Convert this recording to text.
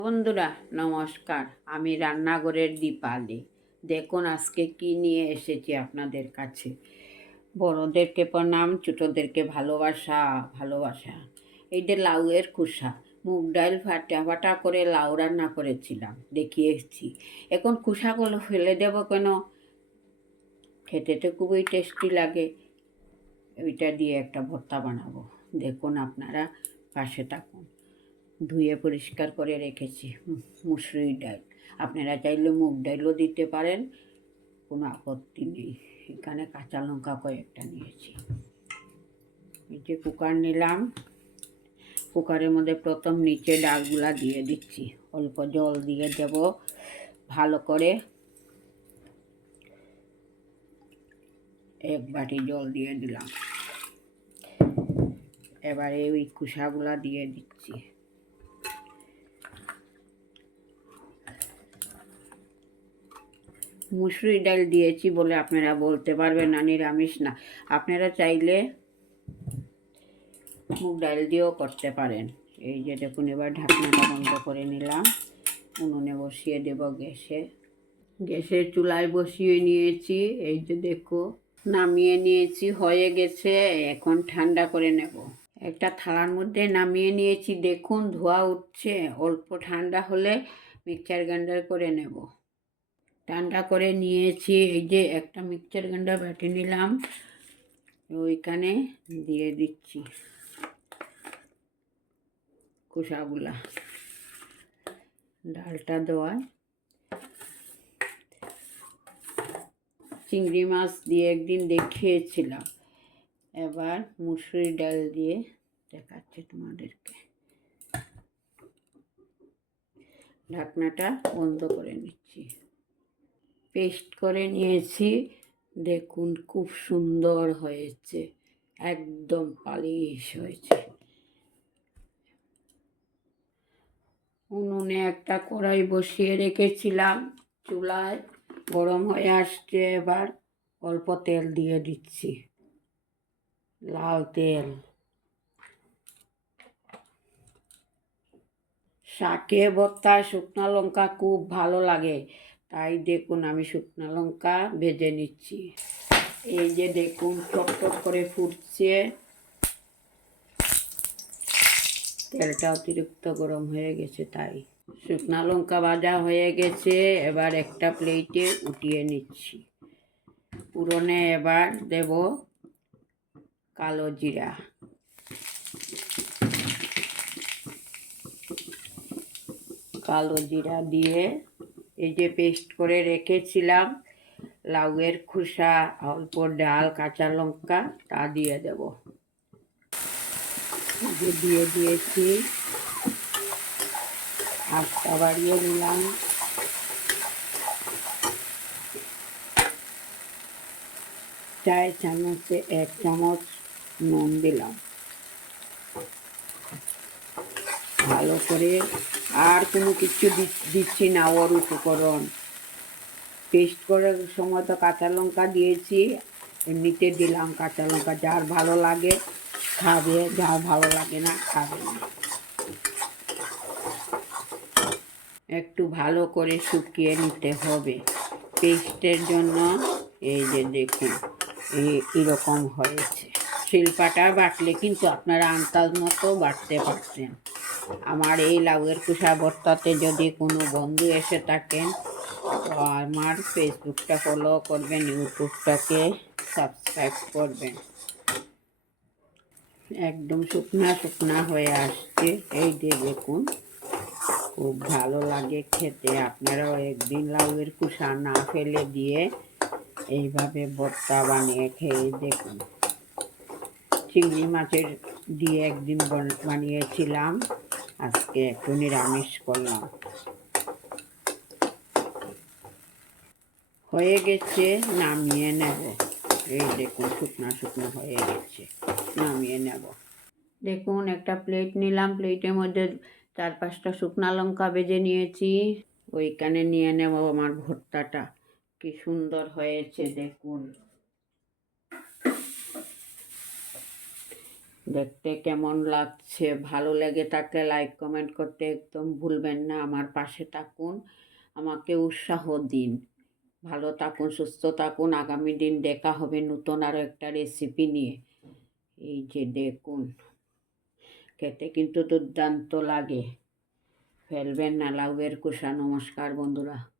বন্ধুরা নমস্কার, আমি রান্নাঘরের দীপালি। দেখুন আজকে কি নিয়ে এসেছি আপনাদের কাছে। বড়োদেরকে প্রণাম, ছোটোদেরকে ভালোবাসা ভালোবাসা। এই যে লাউয়ের খোসা, মুগ ডাল ফাটা করে লাউ রান্না করেছিলাম, দেখিয়েছি। এখন খোসাগুলো ফেলে দেবো কেন? খেতে তো খুবই টেস্টি লাগে। ওইটা দিয়ে একটা ভর্তা বানাবো। দেখুন আপনারা পাশে থাকুন। ধুয়ে পরিষ্কার করে রেখেছি মুসুরির ডাল। আপনারা চাইলে মুগ ডালও দিতে পারেন, কোনো আপত্তি নেই। এখানে কাঁচা লঙ্কা কয়েকটা নিয়েছি। এই যে কুকার নিলাম। কুকারের মধ্যে প্রথম নিচে ডালগুলা দিয়ে দিচ্ছি। অল্প জল দিয়ে দেব ভালো করে। 1 বাটি জল দিয়ে দিলাম। এবারে ওই খোসাগুলা দিয়ে দিচ্ছি। মুসুরি ডাল দিয়েছি বলে আপনারা বলতে পারবেন না নিরামিষ না। আপনারা চাইলে মুগ ডাল দিয়েও করতে পারেন। এই যে দেখুন, এবার ঢাকনাটা বন্ধ করে নিলাম। উনুনে বসিয়ে দেব গ্যাসের চুলায় বসিয়ে নিয়েছি। এই যে দেখো, নামিয়ে নিয়েছি, হয়ে গেছে। এখন ঠান্ডা করে নেব। একটা থালার মধ্যে নামিয়ে নিয়েছি। দেখুন ধোয়া উঠছে। অল্প ঠান্ডা হলে মিক্সচার গ্রাইন্ডার করে নেব। ঠান্ডা করে নিয়েছি। এই যে একটা মিক্সচার গ্রাইন্ডার বাটি নিলাম, ওইখানে দিয়ে দিচ্ছি খোসাগুলা। ডালটা দেওয়ায় চিংড়ি মাছ দিয়ে একদিন দেখিয়েছিলাম, এবার মুসুরি ডাল দিয়ে দেখাচ্ছি তোমাদেরকে। ঢাকনাটা বন্ধ করে নিচ্ছি। পেস্ট করে নিয়েছি। দেখুন খুব সুন্দর হয়েছে, একদম পালিশ হয়েছে। উনুনে একটা কড়াই বসিয়ে রেখেছিলাম চুলায়, গরম হয়ে আসছে। এবার অল্প তেল দিয়ে দিচ্ছি, লাল তেল। শাকে ভর্তায় শুকনো লঙ্কা খুব ভালো লাগে, তাই দেখুন আমি শুকনো লঙ্কা ভেজে নিচ্ছি। এই যে দেখুন টক টক করে ফুটছে। তেলটা অতিরিক্ত গরম হয়ে গেছে, তাই শুকনো লঙ্কা ভাজা হয়ে গেছে। এবার একটা প্লেটে উঠিয়ে নিচ্ছি। পুরনে এবার দেব কালো জিরা। কালো জিরা দিয়ে এই যে পেস্ট করে রেখেছিলাম লাউয়ের খোসা, অল্প ডাল, কাঁচা লঙ্কা, তা দিয়ে দেব। দিয়ে দিয়েছি। আস্তা বাড়িয়ে নিলাম। চায়ের চামচে 1 চামচ নুন দিলাম। ভালো করে, আর কোনো কিছু দিচ্ছি না। ওর উপকরণ পেস্ট করার সময় তো কাঁচা লঙ্কা দিয়েছি, এমনিতে দিলাম কাঁচা লঙ্কা। যার ভালো লাগে খাবে, যার ভালো লাগে না খাবে না। একটু ভালো করে শুকিয়ে নিতে হবে পেস্টের জন্য। এই যে দেখুন এরকম হয়েছে। শিলপাটা বাটলে কিন্তু আপনারা আন্দাজ মতো বাটতে পারতেন। আমার এই লাউয়ের খোসা ভর্তাতে যদি কোনো বন্ধু এসে থাকেন তো আমার ফেসবুকটা ফলো করবেন, ইউটিউবটাকে সাবস্ক্রাইব করবেন। একদম শুকনা শুকনা হয়ে আসছে। এই যে দেখুন, খুব ভালো লাগে খেতে। আপনারাও একদিন লাউয়ের খোসা না ফেলে দিয়ে এইভাবে ভর্তা বানিয়ে খেয়ে দেখুন। চিংড়ি মাছের দিয়ে একদিন বানিয়েছিলাম, আজকে একটু নিরামিষ করলাম। হয়ে গেছে, নামিয়ে নেব। এই দেখুন শুকনা শুকনো হয়ে গেছে, নামিয়ে নেব। দেখুন একটা প্লেট নিলাম, প্লেটের মধ্যে 4-5টা শুকনা লঙ্কা ভেজে নিয়েছি। ওইখানে নিয়ে নেব আমার ভর্তাটা। কি সুন্দর হয়েছে দেখুন। দেখতে কেমন লাগছে, ভালো লেগে থাকলে লাইক কমেন্ট করতে একদম ভুলবেন না। আমার পাশে থাকুন, আমাকে উৎসাহ দিন। ভালো থাকুন, সুস্থ থাকুন। আগামী দিন দেখা হবে নতুন আরও একটা রেসিপি নিয়ে। এই যে দেখুন, খেতে কিন্তু দুর্দান্ত লাগে, ফেলবেন না লাউয়ের খোসা। নমস্কার বন্ধুরা।